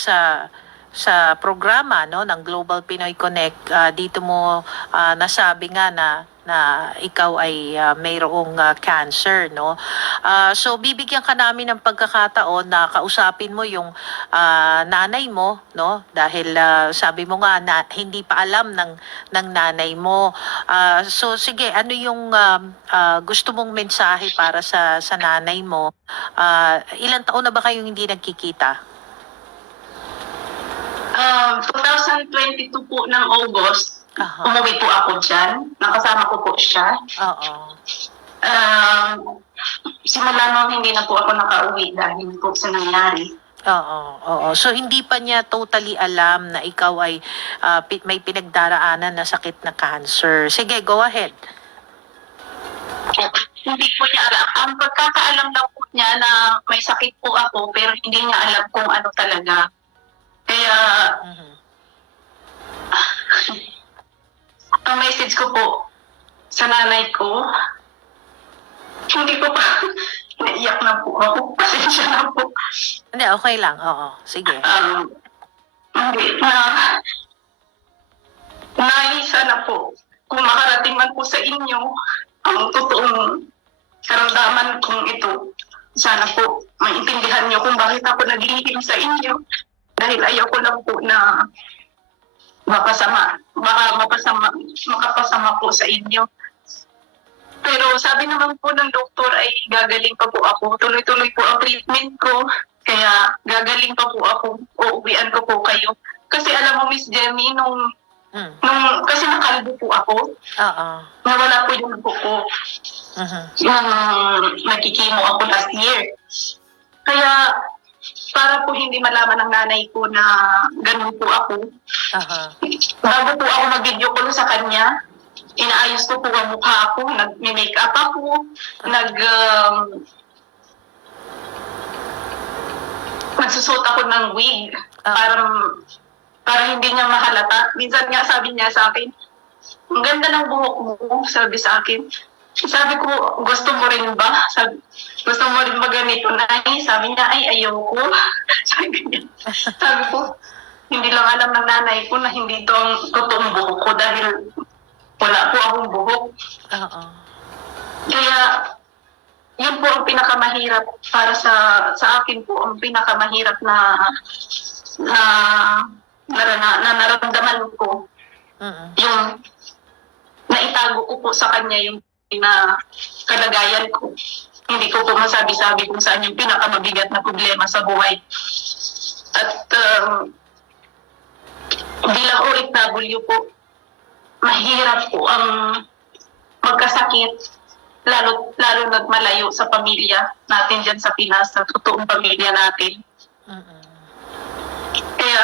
sa sa programa no ng Global Pinoy Connect ah, dito mo ah, nasabi nga na na ikaw ay ah, mayroong ah, cancer no? Ah, so bibigyan ka namin ng pagkakataon na kausapin mo yung ah, nanay mo no? Dahil ah, sabi mo nga na hindi pa alam ng ng nanay mo. Ah, so sige ano yung um, ah, gusto mong mensahe para sa sa nanay mo? Ah, ilang taon na ba kayong hindi nagkikita Um, 2022 po ng August, Aha. umuwi po ako dyan. Nakasama ko po siya. Oo. Um, simula nung hindi na po ako nakauwi dahil po sa nangyari. Oo, oo. So hindi pa niya totally alam na ikaw ay pi- may pinagdaraanan na sakit na cancer. Sige, go ahead. Hindi po niya alam. Ang pagkakaalam lang po niya na may sakit po ako pero hindi niya alam kung ano talaga. Kaya Mhm. ang message ko po sa nanay ko, hindi ko pa, naiyak na po ako. Pasensya na po. Hindi, okay lang. Oo, sige. um, hindi na naisa na po kung makarating man po sa inyo ang totoong karamdaman kong ito. Sana po maintindihan niyo kung bakit ako naglihim sa inyo dahil ayaw ko lang po na mapasama, baka mapasama, makapasama po sa inyo. Pero sabi naman po ng doktor ay gagaling pa po ako. Tuloy-tuloy po ang treatment ko. Kaya gagaling pa po ako. Uuwian ko po kayo. Kasi alam mo, Miss Jenny, nung, Mm. nung kasi nakalbo po ako, Oo. nawala po yung buko ko. Mhm. Nung nakikimo ako last year. Kaya para po hindi malaman ng nanay ko na ganun po ako, Aha. bago po ako mag-video call sa kanya, inaayos ko po ang mukha ko, nag-make up ako, nag... Um, nagsusot ako ng wig Ah. para para hindi niya mahalata. Minsan nga sabi niya sa akin, ang ganda ng buhok mo, sabi sa akin. Sabi ko, gusto mo rin ba? Sabi, gusto mo rin ba ganito na? Sabi niya, ay, ayoko. sabi niya. Sabi ko, hindi lang alam ng nanay ko na hindi ito ang totoong buhok ko dahil wala po akong buhok. Oo. Kaya, yun po ang pinakamahirap para sa sa akin po, ang pinakamahirap na na na, na, na naramdaman ko Mhm. yung naitago ko po sa kanya yung na kalagayan ko. Hindi ko po masabi-sabi kung saan yung pinakamabigat na problema sa buhay. At um, bilang OFW po, mahirap po ang magkasakit, lalo, lalo nagmalayo sa pamilya natin dyan sa Pinas, sa totoong pamilya natin. Mhm. Kaya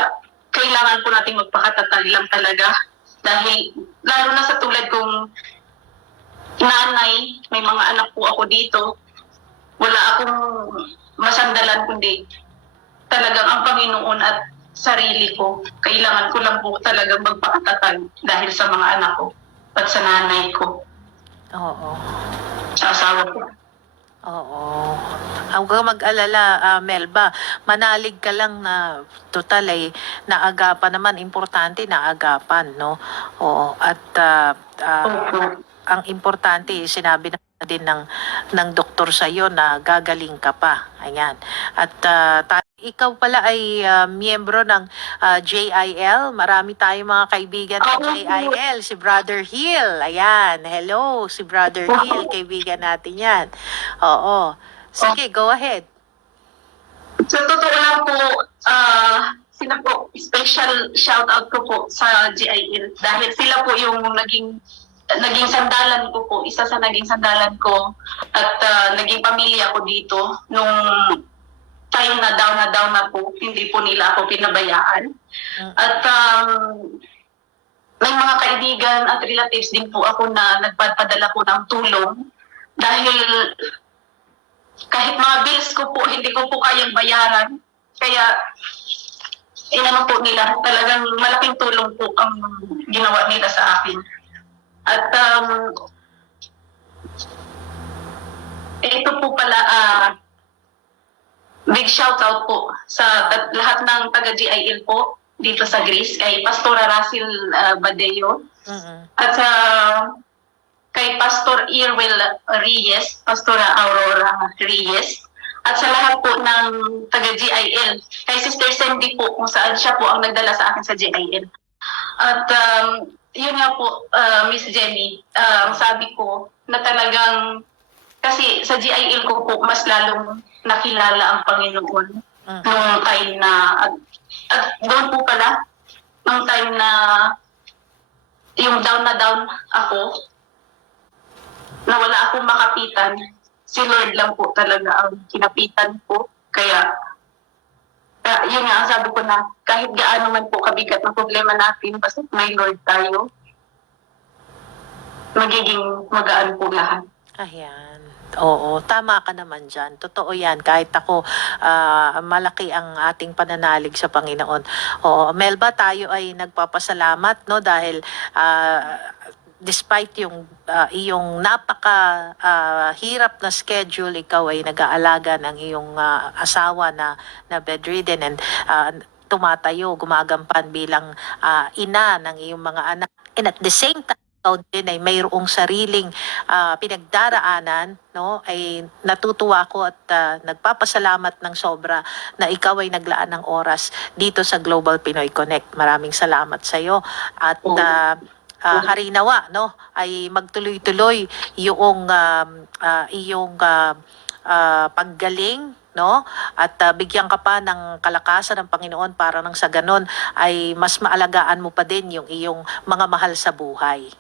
kailangan po nating magpakatatag lang talaga. Dahil lalo na sa tulad kong nanay, may mga anak po ako dito, wala akong masandalan kundi talagang ang Panginoon at sarili ko. Kailangan ko lang po talagang magpakatatag dahil sa mga anak ko at sa nanay ko, Oo. sa asawa ko. Oo. Huwag kang mag-alala, ah, Melba. Manalig ka lang na total ay naagapan naman. Importante naagapan, no? Oo. At ah, Opo. ang importante, sinabi na din ng, ng doktor sa iyo na gagaling ka pa. Ayan. At ta- ikaw pala ay ah, miyembro ng ah, JIL. Marami tayong mga kaibigan ng. JIL. Si Brother Hill. Ayan. Hello, si Brother Hill. Kaibigan natin yan. Oo. Sige, go ahead. Sa totoo lang po, ah sila po, special shout out ko po sa GIL dahil sila po yung naging naging sandalan ko po, isa sa naging sandalan ko at ah, naging pamilya ko dito nung time na down na down na po, hindi po nila ako pinabayaan. Mm. At um, may mga kaibigan at relatives din po ako na nagpadala po ng tulong dahil kahit mga bills ko po, hindi ko po kayang bayaran. Kaya, inano po nila, talagang malaking tulong po ang ginawa nila sa akin. At um, ito po pala, ah, big shout out po sa lahat ng taga GIL po dito sa Greece kay Pastora Russell uh, Badeo Mm-mm. at sa kay Pastor Irwel Reyes, Pastora Aurora Reyes, at sa lahat po ng taga GIL. Kay Sister Sandy po, kung saan siya po ang nagdala sa akin sa GIL. At um, yun nga po, uh, Miss Jenny, uh, sabi ko na talagang, kasi sa GIL ko po, mas lalong nakilala ang Panginoon Mm. nung time na, at, at doon po pala, nung time na yung down na down ako, na wala akong makapitan, si Lord lang po talaga ang kinapitan ko. Kaya, kaya yun nga ang sabi ko na kahit gaano man po kabigat ng problema natin, basta may Lord tayo, magiging magaan po lahat. Ayan. Oo, tama ka naman dyan. Totoo yan. Kahit ako, ah, malaki ang ating pananalig sa Panginoon. Oo, Melba, tayo ay nagpapasalamat, no? Dahil ah, despite yung ah, iyong napaka ah, hirap na schedule, ikaw ay nag-aalaga ng iyong ah, asawa na, na bedridden and ah, tumatayo, gumagampan bilang ah, ina ng iyong mga anak. And at the same time, ikaw din ay mayroong sariling ah, pinagdaraanan, no? Ay natutuwa ko at ah, nagpapasalamat ng sobra na ikaw ay naglaan ng oras dito sa Global Pinoy Connect. Maraming salamat sa iyo at Oo. Ah, harinawa, no? Ay magtuloy-tuloy yung um, ah, iyong ah, ah, paggaling no? At ah, bigyan ka pa ng kalakasan ng Panginoon para nang sa ganon ay mas maalagaan mo pa din yung iyong mga mahal sa buhay.